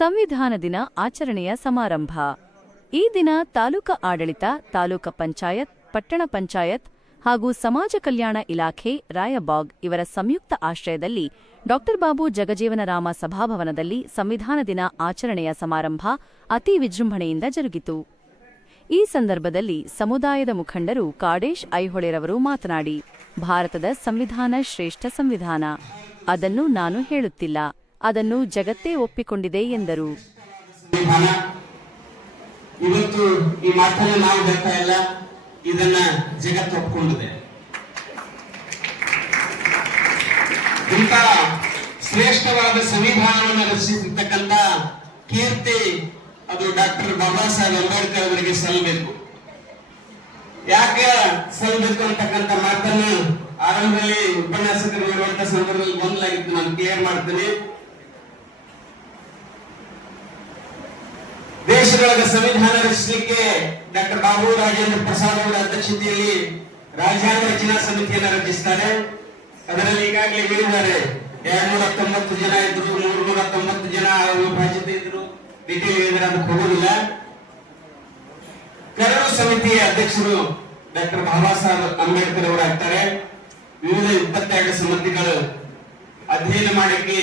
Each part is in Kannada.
ಸಂವಿಧಾನ ದಿನ ಆಚರಣೆಯ ಸಮಾರಂಭ. ಈ ದಿನ ತಾಲೂಕಾ ಆಡಳಿತ, ತಾಲೂಕಾ ಪಂಚಾಯತ್, ಪಟ್ಟಣ ಪಂಚಾಯತ್ ಹಾಗೂ ಸಮಾಜ ಕಲ್ಯಾಣ ಇಲಾಖೆ ರಾಯಬಾಗ್ ಇವರ ಸಂಯುಕ್ತ ಆಶ್ರಯದಲ್ಲಿ ಡಾ ಬಾಬು ಜಗಜೀವನರಾಮ ಸಭಾಭವನದಲ್ಲಿ ಸಂವಿಧಾನ ದಿನ ಆಚರಣೆಯ ಸಮಾರಂಭ ಅತಿ ವಿಜೃಂಭಣೆಯಿಂದ ಜರುಗಿತು. ಈ ಸಂದರ್ಭದಲ್ಲಿ ಸಮುದಾಯದ ಮುಖಂಡರು ಕಾಡೇಶ್ ಐಹೊಳೆರವರು ಮಾತನಾಡಿ, ಭಾರತದ ಸಂವಿಧಾನ ಶ್ರೇಷ್ಠ ಸಂವಿಧಾನ. ಅದನ್ನು ನಾನು ಹೇಳುತ್ತಿಲ್ಲ, ಅದನ್ನು ಜಗತ್ತೇ ಒಪ್ಪಿಕೊಂಡಿದೆ ಎಂದರು. ಇವತ್ತು ಈ ಮಾತನ್ನು ನಾವು ಹೇಳ್ತಾ ಇಲ್ಲ, ಇದನ್ನ ಜಗತ್ತು ಒಪ್ಪಿಕೊಂಡಿದೆ. ಇಂಥ ಶ್ರೇಷ್ಠವಾದ ಸಂವಿಧಾನವನ್ನು ರಚಿಸಿರ್ತಕ್ಕಂಥ ಕೀರ್ತಿ ಅದು ಡಾಕ್ಟರ್ ಬಾಬಾ ಸಾಹೇಬ್ ಅಂಬೇಡ್ಕರ್ ಅವರಿಗೆ ಸಲ್ಲಬೇಕು. ಯಾಕೆ ಸಲ್ಲಬೇಕು ಅಂತಕ್ಕಂಥ ಮಾತನ್ನು ಆರಂಭದಲ್ಲಿ ಉಪನ್ಯಾಸಕರು ಹೇಳುವಂತ ಸಂದರ್ಭದಲ್ಲಿ ಗೊಂದಲಾಗಿತ್ತು, ನಾನು ಕ್ಲಿಯರ್ ಮಾಡ್ತೇನೆ. ದೇಶದೊಳಗೆ ಸಂವಿಧಾನ ರಚಿಸಲಿಕ್ಕೆ ಡಾಕ್ಟರ್ ಬಾಬು ರಾಜೇಂದ್ರ ಪ್ರಸಾದ್ ಅವರ ಅಧ್ಯಕ್ಷತೆಯಲ್ಲಿ ರಾಜ್ಯಾಂಗ ರಚನಾ ಸಮಿತಿಯನ್ನು ರಚಿಸ್ತಾರೆ. ಅದರಲ್ಲಿ ಈಗಾಗಲೇ ಹೇಳಿದ್ದಾರೆ, 290 ಜನ ಇದ್ರು, 390 ಜನ ವಿಭಾಜಿತ ಇದ್ರು, ಡೀಟೇಲ್ ಹೇಳಿದ್ರೆ ಅದಕ್ಕೆ ಹೋಗೋದಿಲ್ಲ. ಕರಡು ಸಮಿತಿಯ ಅಧ್ಯಕ್ಷರು ಡಾಕ್ಟರ್ ಬಾಬಾ ಸಾಹೇಬ್ ಅಂಬೇಡ್ಕರ್ ಅವರಾಗ್ತಾರೆ. ವಿವಿಧ 22 ಸಮಿತಿಗಳು ಅಧ್ಯಯನ ಮಾಡಕ್ಕೆ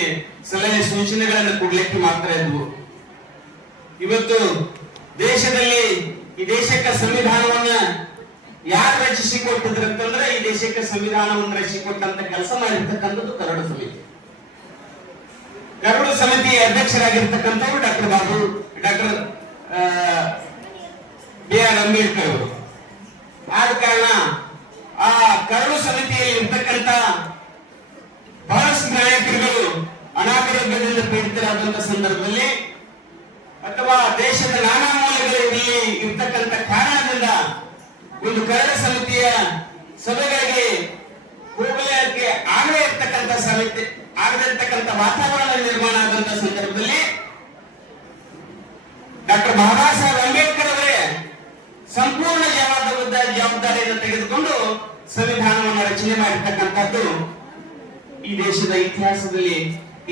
ಸಲಹೆ ಸೂಚನೆಗಳನ್ನು ಕೊಡ್ಲಿಕ್ಕೆ ಮಾತ್ರ ಇದ್ವು. ಇವತ್ತು ದೇಶದಲ್ಲಿ ಈ ದೇಶಕ್ಕೆ ಸಂವಿಧಾನವನ್ನ ಯಾರು ರಚಿಸಿಕೊಟ್ಟಿದ್ರು ಅಂತಂದ್ರೆ, ಈ ದೇಶಕ್ಕೆ ಸಂವಿಧಾನವನ್ನು ರಚಿಸಿಕೊಟ್ಟಂತ ಕೆಲಸ ಮಾಡಿರ್ತಕ್ಕಂಥದ್ದು ಕರಡು ಸಮಿತಿ. ಕರಡು ಸಮಿತಿಯ ಅಧ್ಯಕ್ಷರಾಗಿರ್ತಕ್ಕಂಥವ್ರು ಡಾಕ್ಟರ್ ಬಿ ಆರ್ ಅಂಬೇಡ್ಕರ್ ಅವರು. ಆದ ಕಾರಣ ಆ ಕರಡು ಸಮಿತಿಯಲ್ಲಿ ಇರ್ತಕ್ಕಂಥ ಬಹಳಷ್ಟು ನಾಯಕರುಗಳು ಅನಾರೋಗ್ಯದಿಂದ ಪೀಡಿತರಾದಂತಹ ಸಂದರ್ಭದಲ್ಲಿ ಅಥವಾ ದೇಶದ ನಾನಾ ಮೂಲೆಗಳಲ್ಲಿ ಇರ್ತಕ್ಕಂಥ ಕಾರಣದಿಂದ ಒಂದು ಕರಡು ಸಮಿತಿಯ ಸಭೆಗಳಿಗೆ ಹೋಗಲಿಕ್ಕೆ ಆಗದೇ ಇರ್ತಕ್ಕಂಥ ಸಮಿತಿ ಆಗದಿರ್ತಕ್ಕಂಥ ವಾತಾವರಣ ನಿರ್ಮಾಣ ಆದಂತಹ ಸಂದರ್ಭದಲ್ಲಿ ಡಾಕ್ಟರ್ ಬಾಬಾ ಸಾಹೇಬ್ ಅಂಬೇಡ್ಕರ್ ಅವರೇ ಸಂಪೂರ್ಣ ಜವಾಬ್ದಾರಿಯನ್ನು ತೆಗೆದುಕೊಂಡು ಸಂವಿಧಾನವನ್ನು ರಚನೆ ಮಾಡಿರ್ತಕ್ಕಂಥದ್ದು ಈ ದೇಶದ ಇತಿಹಾಸದಲ್ಲಿ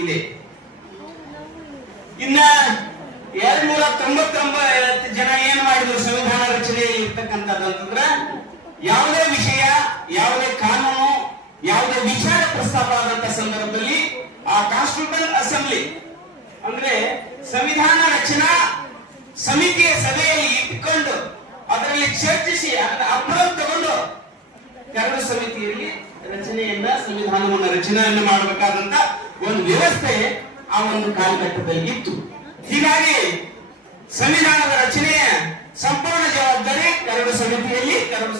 ಇದೆ. ಇನ್ನ 299 ಜನ ಏನ್ ಮಾಡಿದ್ರು ಸಂವಿಧಾನ ರಚನೆಯಲ್ಲಿ ಇರ್ತಕ್ಕಂಥದ್ದಂತಂದ್ರ, ಯಾವುದೇ ವಿಷಯ, ಯಾವುದೇ ಕಾನೂನು, ಯಾವುದೇ ವಿಚಾರ ಪ್ರಸ್ತಾಪ ಆದಂತ ಸಂದರ್ಭದಲ್ಲಿ ಆ ಕಾನ್ಸ್ಟಿಟ್ಯೂಷನಲ್ ಅಸೆಂಬ್ಲಿ ಅಂದ್ರೆ ಸಂವಿಧಾನ ರಚನಾ ಸಮಿತಿಯ ಸಭೆಯಲ್ಲಿ ಇಟ್ಕೊಂಡು ಅದರಲ್ಲಿ ಚರ್ಚಿಸಿ ಅದರ ಅಪ್ರೂವ್ ತಗೊಂಡು ಕರಡು ಸಮಿತಿಯಲ್ಲಿ ರಚನೆಯನ್ನ ಸಂವಿಧಾನವನ್ನು ರಚನೆಯನ್ನು ಮಾಡಬೇಕಾದಂತ ಒಂದು ವ್ಯವಸ್ಥೆ ಆ ಒಂದು ಕಾಲಘಟ್ಟದಲ್ಲಿ ಇತ್ತು. ಹೀಗಾಗಿ ಸಂವಿಧಾನದ ರಚನೆಯ ಸಂಪೂರ್ಣ ಜವಾಬ್ದಾರಿ ಕರಡು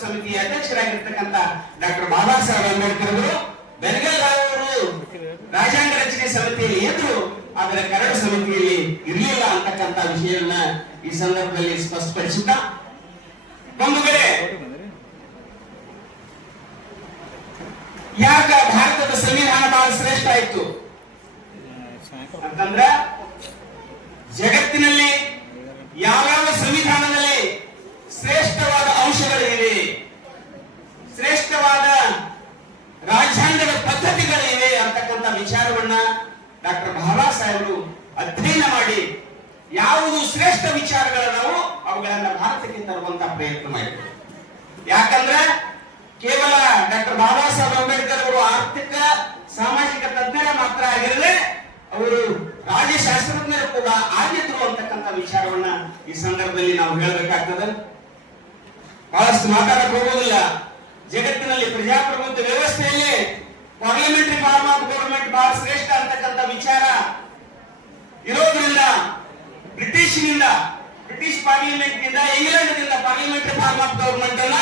ಸಮಿತಿಯ ಅಧ್ಯಕ್ಷರಾಗಿರ್ತಕ್ಕಂಥ ಡಾಕ್ಟರ್ ಬಾಬಾ ಸಾಹೇಬ್ ಅಂಬೇಡ್ಕರ್ ಅವರು ಬೆಳಗಾವಿ ಅವರು ರಾಜ್ಯಾಂಗ ರಚನೆ ಸಮಿತಿಯಲ್ಲಿ ಇದ್ರು, ಆದರೆ ಕರಡು ಸಮಿತಿಯಲ್ಲಿ ಇರಲಿಲ್ಲ ಅಂತಕ್ಕಂಥ ವಿಷಯವನ್ನ ಈ ಸಂದರ್ಭದಲ್ಲಿ ಸ್ಪಷ್ಟಪಡಿಸಿದ್ದ. ಒಂದು ಕಡೆ ಯಾಕ ಭಾರತದ ಸಂವಿಧಾನ ಬಹಳ ಶ್ರೇಷ್ಠ ಆಯ್ತು ಅಂತಂದ್ರ, ಜಗತ್ತಿನಲ್ಲಿ ಯಾವ್ಯಾವ ಸಂವಿಧಾನದಲ್ಲಿ ಶ್ರೇಷ್ಠವಾದ ಅಂಶಗಳಿವೆ, ಶ್ರೇಷ್ಠವಾದ ರಾಜ್ಯಾಂಗದ ಪದ್ಧತಿಗಳಿವೆ ಅಂತಕ್ಕಂಥ ವಿಚಾರವನ್ನ ಡಾಕ್ಟರ್ ಬಾಬಾ ಸಾಹೇಬರು ಅಧ್ಯಯನ ಮಾಡಿ ಯಾವುದು ಶ್ರೇಷ್ಠ ವಿಚಾರಗಳ ನಾವು ಅವುಗಳನ್ನ ಭಾರತಕ್ಕೆ ತರುವಂತ ಪ್ರಯತ್ನ ಮಾಡಿದ್ರು. ಯಾಕಂದ್ರೆ ಕೇವಲ ಡಾಕ್ಟರ್ ಬಾಬಾ ಸಾಹೇಬ್ ಅಂಬೇಡ್ಕರ್ ಅವರು ಆರ್ಥಿಕ ಸಾಮಾಜಿಕ ತಜ್ಞರ ಮಾತ್ರ ಆಗಿರದೆ ಅವರು ರಾಜ್ಯಶಾಸ್ತ್ರಜ್ಞರು ಕೂಡ ಆಗಿದ್ರು ಅಂತಕ್ಕಂಥ ವಿಚಾರವನ್ನ ಈ ಸಂದರ್ಭದಲ್ಲಿ ನಾವು ಹೇಳಬೇಕಾಗ್ತದೆ. ಬಹಳಷ್ಟು ಮಾತಾಡಕ್ ಹೋಗೋದಿಲ್ಲ. ಜಗತ್ತಿನಲ್ಲಿ ಪ್ರಜಾಪ್ರಭುತ್ವ ವ್ಯವಸ್ಥೆಯಲ್ಲಿ ಪಾರ್ಲಿಮೆಂಟರಿ ಫಾರ್ಮ್ ಆಫ್ ಗವರ್ಮೆಂಟ್ ಬಹಳ ಶ್ರೇಷ್ಠ ಅಂತಕ್ಕಂಥ ವಿಚಾರ ಇರೋದ್ರಿಂದ ಬ್ರಿಟಿಷ್ ಪಾರ್ಲಿಮೆಂಟ್ ನಿಂದ, ಇಂಗ್ಲೆಂಡ್ ನಿಂದ ಪಾರ್ಲಿಮೆಂಟರಿ ಫಾರ್ಮ್ ಆಫ್ ಗವರ್ಮೆಂಟ್ ಅನ್ನ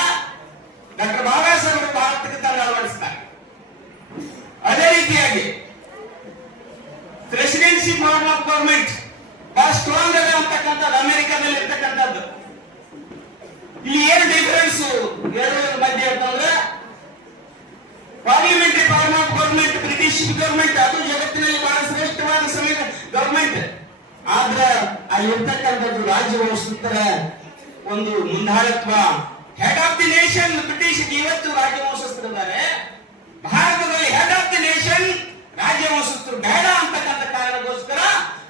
ಡಾಕ್ಟರ್ ಬಾಬಾ ಸಾಹೇಬ್ ಭಾರತಕ್ಕೆ ತಂದು ಅಳವಡಿಸ್ತಾರೆ. ಅದೇ ರೀತಿಯಾಗಿ ಪ್ರೆಸಿಡೆನ್ಸಿ ಫಾರ್ಮ್ ಆಫ್ ಗವರ್ಮೆಂಟ್ ಬಹಳ ಸ್ಟ್ರಾಂಗ್ ಅದ ಅಂತಕ್ಕಂಥದ್ದು ಅಮೆರಿಕದಲ್ಲಿ ಇರ್ತಕ್ಕಂಥದ್ದು. ಇಲ್ಲಿ ಏನು ಡಿಫರೆನ್ಸ್ ಎರಡರ ಮಧ್ಯೆ ಅಂತಂದ್ರೆ, parliamentary form of government British government ಅದು ಜಗತ್ತಿನಲ್ಲಿ ಬಹಳ ಶ್ರೇಷ್ಠವಾದ ಸಂವಿಧಾನ ಗವರ್ಮೆಂಟ್. ಆದ್ರೆ ಅಲ್ಲಿರ್ತಕ್ಕಂಥದ್ದು ರಾಜವಂಶಸ್ಥರ ಒಂದು ಮುಂದಾಳತ್ವ, head of the nation British ಇವತ್ತು ರಾಜವಂಶಸ್ಥರಿದ್ದಾರೆ. ಭಾರತದಲ್ಲಿ ಹೆಡ್ ಆಫ್ ದಿ ನೇಷನ್ ರಾಜವಂಶಸ್ಥರು ಬೇಡ ಅಂತಕ್ಕಂಥ ಕಾರಣಕ್ಕೋಸ್ಕರ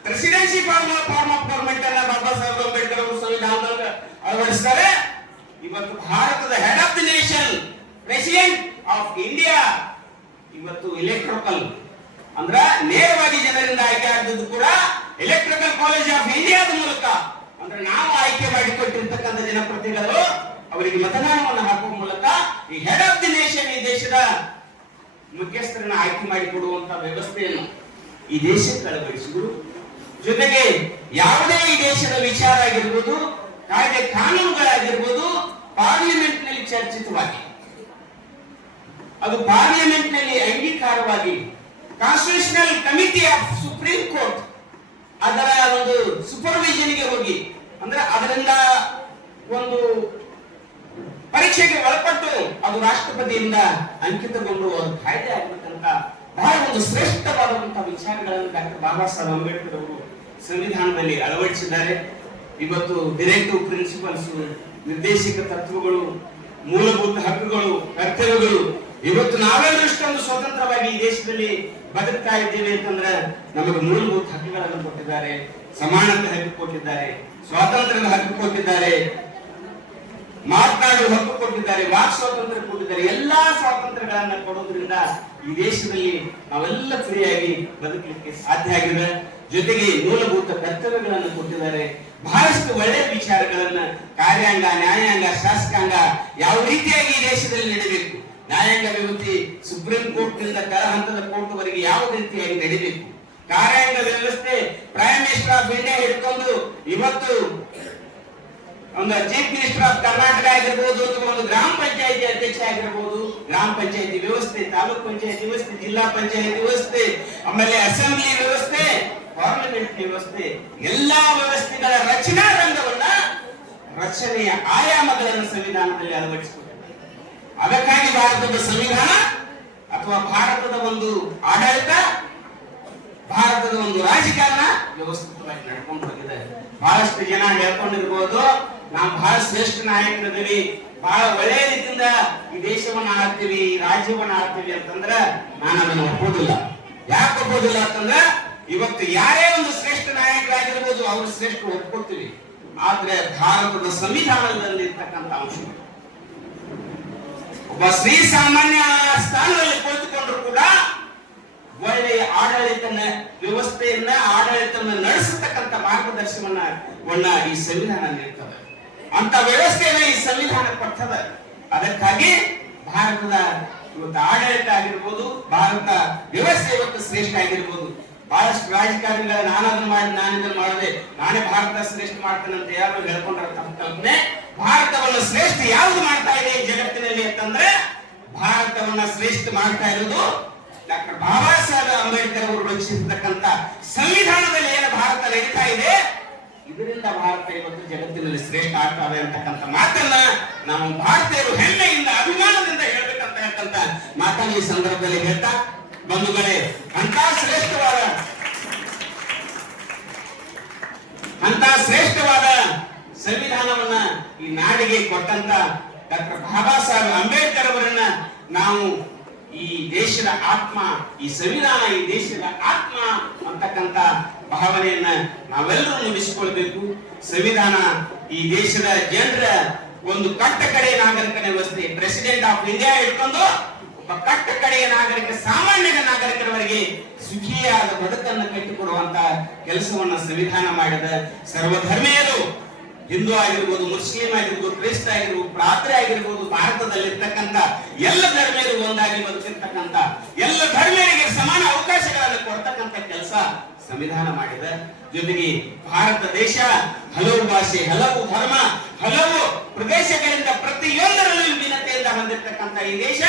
ಪ್ರೆಸಿಡೆನ್ಸಿ ಫಾರ್ಮ್ ಆಫ್ ಗವರ್ಮೆಂಟ್ ಅನ್ನ ಬಾಬಾ ಸಾಹೇಬ್ ಅಂಬೇಡ್ಕರ್ ಅವರು ಸಂವಿಧಾನದಾಗ ಅಳವಡಿಸ್ತಾರೆ. ಇವತ್ತು ಭಾರತದ head of the nation president of India ಇವತ್ತು ಎಲೆಕ್ಟ್ರಿಕಲ್ ಅಂದ್ರ ನೇರವಾಗಿ ಜನರಿಂದ ಆಯ್ಕೆ ಆಗಿದ್ದು ಕೂಡ ಎಲೆಕ್ಟ್ರಿಕಲ್ ಕಾಲೇಜ್ ಆಫ್ ಇಂಡಿಯಾದ ಮೂಲಕ. ಅಂದ್ರೆ ನಾವು ಆಯ್ಕೆ ಮಾಡಿಕೊಟ್ಟಿರ್ತಕ್ಕಂಥ ಜನಪ್ರತಿನಿಧಿಗಳು ಅವರಿಗೆ ಮತದಾನವನ್ನು ಹಾಕುವ ಮೂಲಕ ಈ ಹೆಡ್ ಆಫ್ ದಿ ನೇಷನ್, ಈ ದೇಶದ ಮುಖ್ಯಸ್ಥರನ್ನ ಆಯ್ಕೆ ಮಾಡಿಕೊಡುವಂತ ವ್ಯವಸ್ಥೆಯನ್ನು ಈ ದೇಶಕ್ಕೆ ಅಳವಡಿಸಿದ್ರು. ಜೊತೆಗೆ ಯಾವುದೇ ಈ ದೇಶದ ವಿಚಾರ ಆಗಿರ್ಬೋದು, ಕಾಯ್ದೆ ಕಾನೂನುಗಳಾಗಿರ್ಬೋದು, ಪಾರ್ಲಿಮೆಂಟ್ ನಲ್ಲಿ ಚರ್ಚಿತವಾಗಿ ಅದು ಪಾರ್ಲಿಮೆಂಟ್ ನಲ್ಲಿ ಅಂಗೀಕಾರವಾಗಿ constitutional committee of supreme court ಅದರ ಒಂದು ಸೂಪರ್ವಿಷನ್ಗೆ ಹೋಗಿ, ಅಂದ್ರೆ ಅದರಿಂದ ಒಂದು ಪರೀಕ್ಷೆಗೆ ಒಳಪಟ್ಟು ಅದು ರಾಷ್ಟ್ರಪತಿಯಿಂದ ಅಂಕಿತಗೊಂಡು ಅದು ಕಾಯ್ದೆ ಆಗಬೇಕಂತ ಬಹಳ ಒಂದು ಶ್ರೇಷ್ಠವಾದಂತಹ ವಿಚಾರಗಳನ್ನು ಡಾಕ್ಟರ್ ಬಾಬಾ ಸಾಹೇಬ್ ಅಂಬೇಡ್ಕರ್ ಅವರು ಸಂವಿಧಾನದಲ್ಲಿ ಅಳವಡಿಸಿದ್ದಾರೆ. ಇವತ್ತು ಡೈರೆಕ್ಟಿವ್ ಪ್ರಿನ್ಸಿಪಲ್ಸ್, ನಿರ್ದೇಶಕ ತತ್ವಗಳು, ಮೂಲಭೂತ ಹಕ್ಕುಗಳು, ಕರ್ತವ್ಯಗಳು, ಇವತ್ತು ನಾವೆಲ್ಲರೂ ಇಷ್ಟೊಂದು ಸ್ವತಂತ್ರವಾಗಿ ಈ ದೇಶದಲ್ಲಿ ಬದುಕ್ತಾ ಇದ್ದೇವೆ ಅಂತಂದ್ರೆ ನಮಗೆ ಮೂಲಭೂತ ಹಕ್ಕುಗಳನ್ನು ಕೊಟ್ಟಿದ್ದಾರೆ, ಸಮಾನತೆ ಹಕ್ಕು ಕೊಟ್ಟಿದ್ದಾರೆ, ಸ್ವಾತಂತ್ರ್ಯದ ಹಕ್ಕು ಕೊಟ್ಟಿದ್ದಾರೆ, ಮಾತನಾಡುವ ಹಕ್ಕು ಕೊಟ್ಟಿದ್ದಾರೆ, ವಾಕ್ ಸ್ವಾತಂತ್ರ್ಯ ಕೊಟ್ಟಿದ್ದಾರೆ. ಎಲ್ಲಾ ಸ್ವಾತಂತ್ರ್ಯಗಳನ್ನ ಕೊಡೋದ್ರಿಂದ ಈ ದೇಶದಲ್ಲಿ ನಾವೆಲ್ಲ ಫ್ರೀಯಾಗಿ ಬದುಕಲಿಕ್ಕೆ ಸಾಧ್ಯ ಆಗಿದೆ. ಜೊತೆಗೆ ಮೂಲಭೂತ ಕರ್ತವ್ಯಗಳನ್ನು ಕೊಟ್ಟಿದ್ದಾರೆ. ಬಹಳಷ್ಟು ಒಳ್ಳೆಯ ವಿಚಾರಗಳನ್ನ ಕಾರ್ಯಾಂಗ, ನ್ಯಾಯಾಂಗ, ಶಾಸಕಾಂಗ ಯಾವ ರೀತಿಯಾಗಿ ಈ ದೇಶದಲ್ಲಿ ನಡೆಯಬೇಕು, ನ್ಯಾಯಾಂಗ ವ್ಯವಸ್ಥೆ ಸುಪ್ರೀಂ ಕೋರ್ಟ್ ನಿಂದ ಕೆಳ ಹಂತದ ಕೋರ್ಟ್ ವರೆಗೆ ಯಾವ ರೀತಿಯಾಗಿ ನಡೀಬೇಕು, ಕಾರ್ಯಾಂಗ ವ್ಯವಸ್ಥೆ ಪ್ರೈಮ್ ಮಿನಿಸ್ಟರ್ ಆಫ್ ಇಂಡಿಯಾ ಹಿಡ್ಕೊಂಡು ಇವತ್ತು ಒಂದು ಚೀಫ್ ಮಿನಿಸ್ಟರ್ ಆಫ್ ಕರ್ನಾಟಕ ಆಗಿರ್ಬೋದು, ಅಥವಾ ಒಂದು ಗ್ರಾಮ ಪಂಚಾಯತಿ ಅಧ್ಯಕ್ಷ ಆಗಿರ್ಬೋದು, ಗ್ರಾಮ ಪಂಚಾಯತಿ ವ್ಯವಸ್ಥೆ, ತಾಲೂಕ್ ಪಂಚಾಯತಿ ವ್ಯವಸ್ಥೆ, ಜಿಲ್ಲಾ ಪಂಚಾಯತಿ ವ್ಯವಸ್ಥೆ, ಆಮೇಲೆ ಅಸೆಂಬ್ಲಿ ವ್ಯವಸ್ಥೆ, ಪಾರ್ಲಿಮೆಂಟ್ ವ್ಯವಸ್ಥೆ, ಎಲ್ಲಾ ವ್ಯವಸ್ಥೆಗಳ ರಚನಾ ರಂಗವನ್ನ, ರಚನೆಯ ಆಯಾಮಗಳನ್ನು ಸಂವಿಧಾನದಲ್ಲಿ ಅಳವಡಿಸಿಕೊಂಡಿದೆ. ಅದಕ್ಕಾಗಿ ಭಾರತದ ಸಂವಿಧಾನ ಅಥವಾ ಭಾರತದ ಒಂದು ಆಡಳಿತ, ಭಾರತದ ಒಂದು ರಾಜಕಾರಣ ವ್ಯವಸ್ಥಿತವಾಗಿ ನಡ್ಕೊಂಡು ಹೋಗಿದೆ. ಬಹಳಷ್ಟು ಜನ ಹೇಳ್ಕೊಂಡಿರ್ಬೋದು, ನಾವು ಬಹಳ ಶ್ರೇಷ್ಠ ನಾಯಕರಿದ್ದೀವಿ, ಬಹಳ ಒಳ್ಳೆಯ ರೀತಿಯಿಂದ ಈ ದೇಶವನ್ನ ಆಳ್ತೀವಿ, ಈ ರಾಜ್ಯವನ್ನ ಆಳ್ತೀವಿ ಅಂತಂದ್ರೆ ನಾನು ಅದನ್ನು ಒಪ್ಪೋದಿಲ್ಲ. ಯಾಕೆ ಒಪ್ಪೋದಿಲ್ಲ ಅಂತಂದ್ರೆ ಇವತ್ತು ಯಾರೇ ಒಂದು ಶ್ರೇಷ್ಠ ನಾಯಕರಾಗಿರ್ಬೋದು, ಅವರು ಶ್ರೇಷ್ಠ ಒಪ್ಕೊಳ್ತೀವಿ. ಆದ್ರೆ ಭಾರತದ ಸಂವಿಧಾನದಲ್ಲಿ ಇರ್ತಕ್ಕಂಥ ಅಂಶಗಳು ಒಬ್ಬ ಶ್ರೀ ಸಾಮಾನ್ಯ ಸ್ಥಾನದಲ್ಲಿ ಕುಳಿತುಕೊಂಡ್ರು ಕೂಡ ಒಳ್ಳೆಯ ಆಡಳಿತ ವ್ಯವಸ್ಥೆಯನ್ನ, ಆಡಳಿತವನ್ನು ನಡೆಸತಕ್ಕಂಥ ಮಾರ್ಗದರ್ಶನವನ್ನ ಈ ಸಂವಿಧಾನ ನೀಡ್ತದೆ. ಅಂತ ವ್ಯವಸ್ಥೆಯನ್ನ ಈ ಸಂವಿಧಾನ ಕೊಡ್ತದೆ. ಅದಕ್ಕಾಗಿ ಭಾರತದ ಇವತ್ತು ಆಡಳಿತ ಆಗಿರ್ಬೋದು, ಭಾರತ ವ್ಯವಸ್ಥೆ ಇವತ್ತು ಶ್ರೇಷ್ಠ ಆಗಿರ್ಬೋದು. ಬಹಳಷ್ಟು ರಾಜಕಾರಣಿಗಳ ನಾನದನ್ನು ಮಾಡಿ, ನಾನಿದನ್ನು ಮಾಡದೆ, ನಾನೇ ಭಾರತ ಶ್ರೇಷ್ಠ ಮಾಡ್ತೇನೆ ಅಂತ ಯಾರು ಹೇಳ್ಕೊಂಡ್ರ ತಪ್ಪು ಕಲ್ಪನೆ. ಭಾರತವನ್ನು ಶ್ರೇಷ್ಠ ಯಾವುದು ಮಾಡ್ತಾ ಇದೆ ಈ ಜಗತ್ತಿನಲ್ಲಿ ಅಂತಂದ್ರೆ, ಭಾರತವನ್ನ ಶ್ರೇಷ್ಠ ಮಾಡ್ತಾ ಇರೋದು ಡಾಕ್ಟರ್ ಬಾಬಾ ಸಾಹೇಬ್ ಅಂಬೇಡ್ಕರ್ ಅವರು ರಚಿಸಿರ್ತಕ್ಕಂಥ ಸಂವಿಧಾನದಲ್ಲಿ ಏನು ಭಾರತ ನಡೀತಾ ಇದೆ, ಇದರಿಂದ ಭಾರತ ಇವತ್ತು ಜಗತ್ತಿನಲ್ಲಿ ಶ್ರೇಷ್ಠ ಆಗ್ತದೆ ಅಂತಕ್ಕಂಥ ಮಾತನ್ನ ನಾವು ಭಾರತೀಯರು ಹೆಮ್ಮೆಯಿಂದ, ಅಭಿಮಾನದಿಂದ ಹೇಳ್ಬೇಕಂತ ಮಾತನ್ನ ಈ ಸಂದರ್ಭದಲ್ಲಿ ಹೇಳ್ತಾ, ಬಂಧುಗಳೇ, ಅಂತ ಶ್ರೇಷ್ಠವಾದ ಸಂವಿಧಾನವನ್ನ ಈ ನಾಡಿಗೆ ಕೊಟ್ಟಂತ ಡಾಕ್ಟರ್ ಬಾಬಾ ಸಾಹೇಬ್ ಅಂಬೇಡ್ಕರ್ ಅವರನ್ನ ನಾವು ಈ ದೇಶದ ಆತ್ಮ, ಈ ಸಂವಿಧಾನ ಈ ದೇಶದ ಆತ್ಮ ಅಂತಕ್ಕಂಥ ಭಾವನೆಯನ್ನ ನಾವೆಲ್ಲರೂ ನುಡಿಸಿಕೊಳ್ಬೇಕು. ಸಂವಿಧಾನ ಈ ದೇಶದ ಜನರ ಒಂದು ಕಟ್ಟ ಕಡೆಯ ನಾಗರಿಕನ ವ್ಯವಸ್ಥೆ, ಪ್ರೆಸಿಡೆಂಟ್ ಆಫ್ ಇಂಡಿಯಾ ಹಿಡ್ಕೊಂಡು ಒಬ್ಬ ಕಟ್ಟ ಕಡೆಯ ನಾಗರಿಕ, ಸಾಮಾನ್ಯ ನಾಗರಿಕರವರೆಗೆ ಸುಖಿಯಾದ ಬದುಕನ್ನು ಕಟ್ಟಿಕೊಡುವಂತ ಕೆಲಸವನ್ನ ಸಂವಿಧಾನ ಮಾಡಿದ. ಸರ್ವಧರ್ಮೀಯರು, ಹಿಂದೂ ಆಗಿರ್ಬೋದು, ಮುಸ್ಲಿಂ ಆಗಿರ್ಬೋದು, ಕ್ರೈಸ್ತ ಆಗಿರ್ಬೋದು, ಪ್ರಾರ್ಥನೆ ಆಗಿರ್ಬೋದು, ಭಾರತದಲ್ಲಿರ್ತಕ್ಕಂಥ ಎಲ್ಲ ಧರ್ಮೀಯರು ಒಂದಾಗಿ ಬದುಕಿರ್ತಕ್ಕಂಥ ಎಲ್ಲ ಧರ್ಮೀಯರಿಗೆ ಸಮಾನ ಅವಕಾಶಗಳನ್ನು ಕೊಡ್ತಕ್ಕಂಥ ಕೆಲಸ ಸಂವಿಧಾನ ಮಾಡಿದ. ಜೊತೆಗೆ ಭಾರತ ದೇಶ ಹಲವು ಭಾಷೆ, ಹಲವು ಧರ್ಮ, ಹಲವು ಪ್ರದೇಶಗಳಿಂದ ಪ್ರತಿಯೊಂದರಲ್ಲೂ ವಿಭಿನ್ನತೆಯಿಂದ ಹೊಂದಿರತಕ್ಕಂಥ ಈ ದೇಶ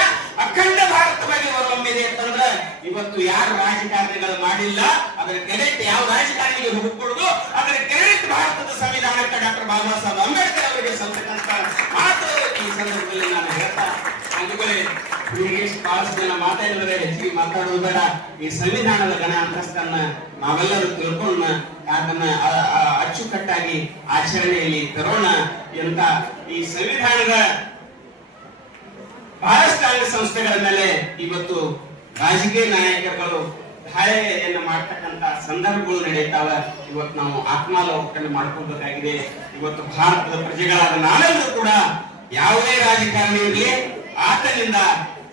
ಅಖಂಡ ಭಾರತವಾಗಿ ಹೊರಹೊಮ್ಮಿದೆ ಅಂತಂದ್ರೆ ಇವತ್ತು ಯಾರು ರಾಜಕಾರಣಿಗಳು ಮಾಡಿಲ್ಲ, ಅದರ ಕ್ರೆಡಿಟ್ ಯಾವ ರಾಜಕಾರಣಿಗೆ ಹುಡುಕೊಡುದು, ಅದರ ಕ್ರೆಡಿಟ್ ಭಾರತದ ಸಂವಿಧಾನಕ್ಕೆ ಡಾಕ್ಟರ್ ಬಾಬಾ ಸಾಹೇಬ್ ಅಂಬೇಡ್ಕರ್ ಅವರಿಗೆ ಸಲ್ಲತಕ್ಕಂಥ ಮಾತು ಈ ಸಂದರ್ಭದಲ್ಲಿ ನಾನು ಹೇಳ್ತಾ, ಅಂದುಕೊಳ್ಳಿ ಜನ ಮಾತಾಡಿದರೆ ಹೆಚ್ಚಿಗೆ ಮಾತಾಡುವುದು ಬೇಡ. ಈ ಸಂವಿಧಾನದ ಗಣ ಅಂತಸ್ತನ್ನ ನಾವೆಲ್ಲರೂ ತಿಳ್ಕೊಂಡು ಅದನ್ನ ಅಚ್ಚುಕಟ್ಟಾಗಿ ಆಚರಣೆಯಲ್ಲಿ ತರೋಣ ಅಂತ ಈ ಸಂವಿಧಾನದ ಬಹಳಷ್ಟು ಅಂಗ ಸಂಸ್ಥೆಗಳ ಮೇಲೆ ಇವತ್ತು ರಾಜಕೀಯ ನಾಯಕರುಗಳು ದಾಳಿಯನ್ನು ಮಾಡ್ತಕ್ಕಂತ ಸಂದರ್ಭಗಳು ನಡೆಯುತ್ತಾವ. ಇವತ್ತು ನಾವು ಆತ್ಮಾವಲೋಕನ ಮಾಡ್ಕೊಳ್ಬೇಕಾಗಿದೆ. ಇವತ್ತು ಭಾರತದ ಪ್ರಜೆಗಳಾದ ನಾವೆಲ್ಲರೂ ಕೂಡ ಯಾವುದೇ ರಾಜಕಾರಣಿ ಇರಲಿ ಆತನಿಂದ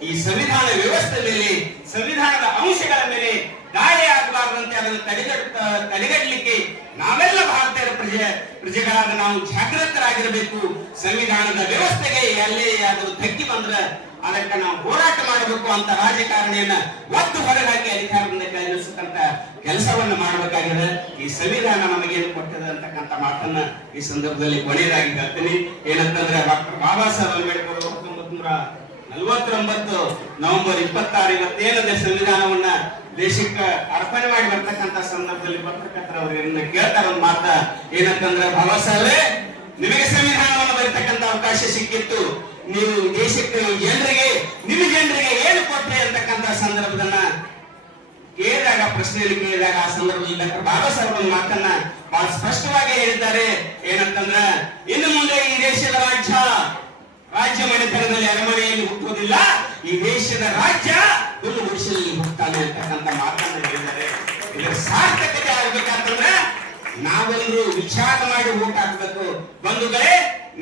ಈ ಸಂವಿಧಾನ ವ್ಯವಸ್ಥೆ ಮೇಲೆ, ಸಂವಿಧಾನದ ಅಂಶಗಳ ಮೇಲೆ ದಾಳಿ ಆಗಬಾರದಂತೆ ಅದನ್ನು ತಡೆಗಟ್ಟಲಿಕ್ಕೆ ನಾವೆಲ್ಲ ಭಾರತೀಯ ಪ್ರಜೆಗಳಾದ ನಾವು ಜಾಗೃತರಾಗಿರಬೇಕು. ಸಂವಿಧಾನದ ವ್ಯವಸ್ಥೆಗೆ ಎಲ್ಲೇ ಯಾವ್ದಾದ್ರು ಧಕ್ಕಿ ಬಂದ್ರೆ ಅದಕ್ಕೆ ನಾವು ಹೋರಾಟ ಮಾಡಬೇಕು ಅಂತ ರಾಜಕಾರಣಿಯನ್ನ ಒತ್ತು ಹೊರಗಾಗಿ ಅಧಿಕಾರದಿಂದ ಕೆಳಗಿಳಿಸತಕ್ಕಂತ ಕೆಲಸವನ್ನು ಮಾಡಬೇಕಾಗಿದೆ. ಈ ಸಂವಿಧಾನ ನಮಗೇನು ಕೊಟ್ಟಿದೆ ಅಂತಕ್ಕಂಥ ಮಾತನ್ನ ಈ ಸಂದರ್ಭದಲ್ಲಿ ಕೊನೆಯದಾಗಿ ಹೇಳ್ತೀನಿ. ಏನಂತಂದ್ರೆ ಡಾಕ್ಟರ್ ಬಾಬಾ ಸಾಹೇಬ್ ಅಂಬೇಡ್ಕರ್ 1949 ನವೆಂಬರ್ 26 ಇವತ್ತೇನದೆ ಸಂವಿಧಾನವನ್ನ ದೇಶಕ್ಕೆ ಅರ್ಪಣೆ ಮಾಡಿ ಬರ್ತಕ್ಕಂಥ ಸಂದರ್ಭದಲ್ಲಿ ಪತ್ರಕರ್ತರವರನ್ನ ಕೇಳ್ತಾರ ಒಂದು ಮಾತ. ಏನಂತಂದ್ರೆ, ಬಾಬಾ ಸಾಹೇಬೇ, ನಿಮಗೆ ಸಂವಿಧಾನವನ್ನು ಬರೀತಕ್ಕಂಥ ಅವಕಾಶ ಸಿಕ್ಕಿತ್ತು, ನೀವು ದೇಶಕ್ಕೆ ನಿಮ್ಮ ಜನರಿಗೆ ಏನು ಕೊಟ್ಟರೆ ಅಂತಕ್ಕಂಥ ಸಂದರ್ಭದನ್ನ ಕೇಳಿದಾಗ, ಪ್ರಶ್ನೆಯಲ್ಲಿ ಕೇಳಿದಾಗ ಆ ಸಂದರ್ಭದಲ್ಲಿ ಡಾಕ್ಟರ್ ಬಾಬಾ ಸಾಹೇಬ್ ಒಂದು ಮಾತನ್ನ ಬಹಳ ಸ್ಪಷ್ಟವಾಗಿ ಹೇಳಿದ್ದಾರೆ. ಏನಂತಂದ್ರ, ಇನ್ನು ಮುಂದೆ ಈ ದೇಶದ ರಾಜ್ಯ ಮನೆತನದಲ್ಲಿ ಅರಮನೆಯಲ್ಲಿ ಹುಟ್ಟುವುದಿಲ್ಲ, ಈ ದೇಶದ ರಾಜ್ಯ ಹುಲ್ಲು ಗುಡಿಸಲಲ್ಲಿ ಹುಟ್ಟುತ್ತಾನೆ ಅಂತಕ್ಕಂಥ ಮಾತನ್ನ ಹೇಳಿದ್ದಾರೆ. ಇದರ ಸಾರ್ಥಕತೆ ಆಗ್ಬೇಕಂತಂದ್ರೆ ನಾವೆಲ್ಲರೂ ವಿಚಾರ ಮಾಡಿ ಓಟ್ ಹಾಕಬೇಕು. ಬಂಧುಗಳೇ,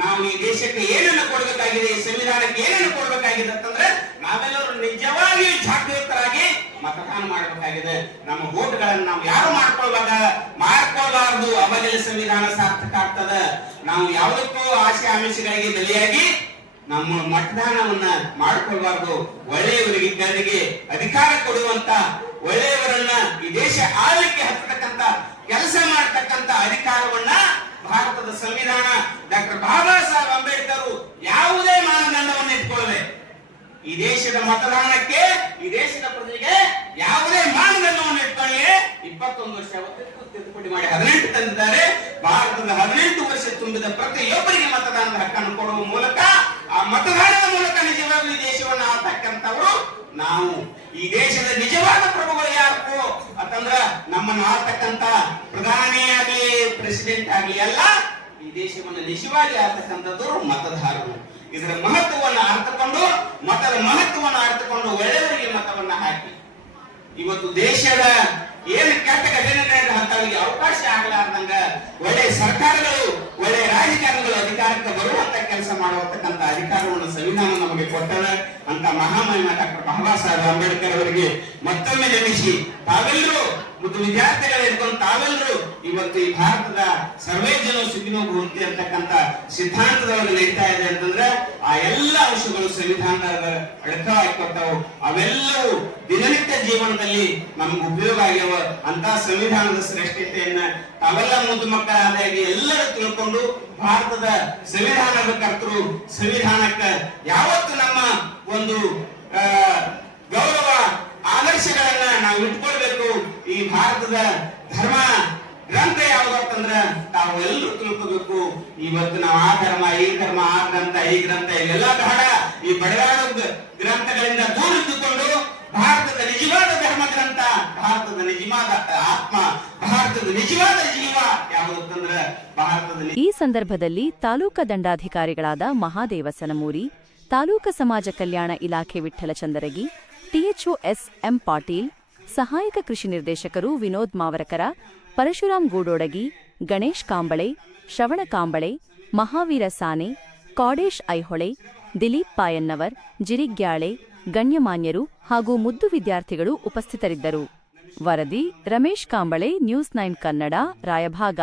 ನಾವು ಈ ದೇಶಕ್ಕೆ ಏನನ್ನು ಕೊಡಬೇಕಾಗಿದೆ, ಈ ಸಂವಿಧಾನಕ್ಕೆ ಏನನ್ನು ಕೊಡಬೇಕಾಗಿದೆ ಅಂತಂದ್ರೆ ನಾವೆಲ್ಲರೂ ನಿಜವಾಗಿಯೂ ಜಾಗೃತರಾಗಿ ಮತದಾನ ಮಾಡಬೇಕಾಗಿದೆ. ನಮ್ಮ ವೋಟ್ಗಳನ್ನು ನಾವು ಯಾರು ಮಾಡ್ಕೊಳ್ಬಾರ್ದು, ಅವಾಗಲೇ ಸಂವಿಧಾನ ಸಾರ್ಥಕ ಆಗ್ತದೆ. ನಾವು ಯಾವುದಕ್ಕೂ ಆಸೆ ಆಮಿಷಗಳಿಗೆ ಬಲಿಯಾಗಿ ನಮ್ಮ ಮತದಾನವನ್ನ ಮಾಡಿಕೊಳ್ಬಾರ್ದು. ಒಳ್ಳೆಯವರಿಗೆ ಇದ್ದವರಿಗೆ ಅಧಿಕಾರ ಕೊಡುವಂತ, ಒಳ್ಳೆಯವರನ್ನ ಈ ದೇಶ ಆಳ್ಲಿಕ್ಕೆ ಹತ್ತತಕ್ಕಂತ ಕೆಲಸ ಮಾಡತಕ್ಕಂತ ಅಧಿಕಾರವನ್ನ ಭಾರತದ ಸಂವಿಧಾನ ಡಾಕ್ಟರ್ ಬಾಬಾ ಸಾಹೇಬ್ ಅಂಬೇಡ್ಕರ್ ಯಾವುದೇ ಮಾನದಂಡವನ್ನು ಇಟ್ಕೊಳ್ಳದೆ ಈ ದೇಶದ ಮತದಾನಕ್ಕೆ, ಈ ದೇಶದ ಪ್ರಜೆಗೆ ಯಾವುದೇ ಮಾನದಂಡವನ್ನು ಇಟ್ಕೊಳ್ಳಿ 21 ವರ್ಷ ತಿದ್ದುಪಡಿ ಮಾಡಿ 18 ತಂದಿದ್ದಾರೆ. ಭಾರತದ 18 ವರ್ಷ ತುಂಬಿದ ಪ್ರತಿಯೊಬ್ಬರಿಗೆ ಮತದಾನದ ಹಕ್ಕನ್ನು ಕೊಡುವ ಮೂಲಕ, ಆ ಮತದಾನದ ಮೂಲಕ ನಿಜವಾಗಿ ಈ ದೇಶವನ್ನು ಆಳ್ತಕ್ಕಂಥವರು ನಾವು. ಈ ದೇಶದ ನಿಜವಾದ ಪ್ರಭುಗಳು ಯಾರು ಅಂತಂದ್ರ ನಮ್ಮನ್ನು ಆಳ್ತಕ್ಕಂತ ಪ್ರಧಾನಿ ಆಗ್ಲಿ, ಪ್ರೆಸಿಡೆಂಟ್ ಆಗ್ಲಿ ಅಲ್ಲ, ಈ ದೇಶವನ್ನು ನಿಜವಾಗಿ ಆಳ್ತಕ್ಕಂಥದ್ದು ಮತದಾರರು. ಇದರ ಮಹತ್ವವನ್ನು ಅರ್ಥಕೊಂಡು, ಮತದ ಮಹತ್ವವನ್ನು ಅರ್ಥಕೊಂಡು ಒಳ್ಳೆಯವರಿಗೆ ಮತವನ್ನ ಹಾಕಿ ಇವತ್ತು ದೇಶದ ಏನು ಕೆಟ್ಟ ಘಟನೆ ಅಂತವರಿಗೆ ಅವಕಾಶ ಆಗಲಾರ್ದಂಗ ಒಳ್ಳೆ ಸರ್ಕಾರಗಳು, ಒಳ್ಳೆ ರಾಜಕಾರಣಿಗಳು ಅಧಿಕಾರಕ್ಕೆ ಬರುವಂತ ಕೆಲಸ ಮಾಡುವಂತಕ್ಕಂಥ ಅಧಿಕಾರವನ್ನು ಸಂವಿಧಾನ ನಮಗೆ ಕೊಟ್ಟದ ಅಂತ ಮಹಾಮಹಿಮ ಡಾಕ್ಟರ್ ಬಾಬಾ ಸಾಹೇಬ್ ಅಂಬೇಡ್ಕರ್ ಅವರಿಗೆ ಮತ್ತೊಮ್ಮೆ ನೆನೆಸಿ ತಾವೆಲ್ಲರೂ ಮತ್ತು ವಿದ್ಯಾರ್ಥಿಗಳು ಹಿಡ್ಕೊಂಡು ತಾವೆಲ್ಲರೂ ಇವತ್ತು ಈ ಭಾರತದ ಸರ್ವೇ ಜನ ಸುಖಿನೋ ಭವಂತಿ ಅಂತಕ್ಕಂಥ ಸಿದ್ಧಾಂತದೊಳಗೆ ನಡೀತಾ ಇದೆ ಅಂತಂದ್ರೆ ಆ ಎಲ್ಲ ಅಂಶಗಳು ಸಂವಿಧಾನದ ಅಡಕವಾಗಿ ಕೊಟ್ಟವು. ಅವೆಲ್ಲವೂ ದಿನನಿತ್ಯ ಜೀವನದಲ್ಲಿ ನಮ್ಗೆ ಉಪಯೋಗ ಆಗ್ಯವ. ಅಂತ ಸಂವಿಧಾನದ ಶ್ರೇಷ್ಠತೆಯನ್ನ ತಾವೆಲ್ಲ ಮುದ್ದು ಮಕ್ಕಳಾದಾಗಿ ಎಲ್ಲರೂ ತಿಳ್ಕೊಂಡು ಭಾರತದ ಸಂವಿಧಾನದ ಕರ್ತರು, ಸಂವಿಧಾನಕ್ಕೆ ಯಾವತ್ತು ನಮ್ಮ ಒಂದು ಗೌರವ ಆದರ್ಶಗಳನ್ನ ನಾವು ಇಟ್ಕೊಳ್ಬೇಕು. ಈ ಭಾರತದ ಧರ್ಮ ಗ್ರಂಥ ಯಾವ್ದಂದ್ರ ತಾವು ಎಲ್ಲರೂ ತಿಳ್ಕೋಬೇಕು. ಇವತ್ತು ನಾವು ಆ ಧರ್ಮ, ಈ ಧರ್ಮ, ಆ ಗ್ರಂಥ, ಈ ಗ್ರಂಥ ಇವೆಲ್ಲ ಬೇಡ. ಈ ಬಡದಾಡ ಗ್ರಂಥಗಳಿಂದ ದೂರ ಇದ್ದುಕೊಂಡು ಭಾರತದ ನಿಜವಾದ ಧರ್ಮ ಗ್ರಂಥ, ಭಾರತದ ನಿಜವಾದ ಆತ್ಮ, ಭಾರತದ ನಿಜವಾದ ಜೀವ ಯಾವುದಂದ್ರ ಭಾರತದ. ಈ ಸಂದರ್ಭದಲ್ಲಿ ತಾಲೂಕಾ ದಂಡಾಧಿಕಾರಿಗಳಾದ ಮಹಾದೇವ ಸನಮೂರಿ, ತಾಲೂಕಾ ಸಮಾಜ ಕಲ್ಯಾಣ ಇಲಾಖೆ ವಿಠ್ಠಲ ಚಂದರಗಿ, ಟಿಎಚ್ಒ ಎಸ್.ಎಂ. ಪಾಟೀಲ್, ಸಹಾಯಕ ಕೃಷಿ ನಿರ್ದೇಶಕರು ವಿನೋದ್ ಮಾವರಕರ, ಪರಶುರಾಮ್ ಗೂಡೋಡಗಿ, ಗಣೇಶ್ ಕಾಂಬಳೆ, ಶ್ರವಣ ಕಾಂಬಳೆ, ಮಹಾವೀರ ಸಾನೆ, ಕಾಡೇಶ್ ಐಹೊಳೆ, ದಿಲೀಪ್ ಪಾಯನ್ನವರ್, ಜಿರಿಗ್ಯಾಳೆ, ಗಣ್ಯಮಾನ್ಯರು ಹಾಗೂ ಮುದ್ದು ವಿದ್ಯಾರ್ಥಿಗಳು ಉಪಸ್ಥಿತರಿದ್ದರು. ವರದಿ ರಮೇಶ್ ಕಾಂಬಳೆ, ನ್ಯೂಸ್ 9 ಕನ್ನಡ, ರಾಯಭಾಗ.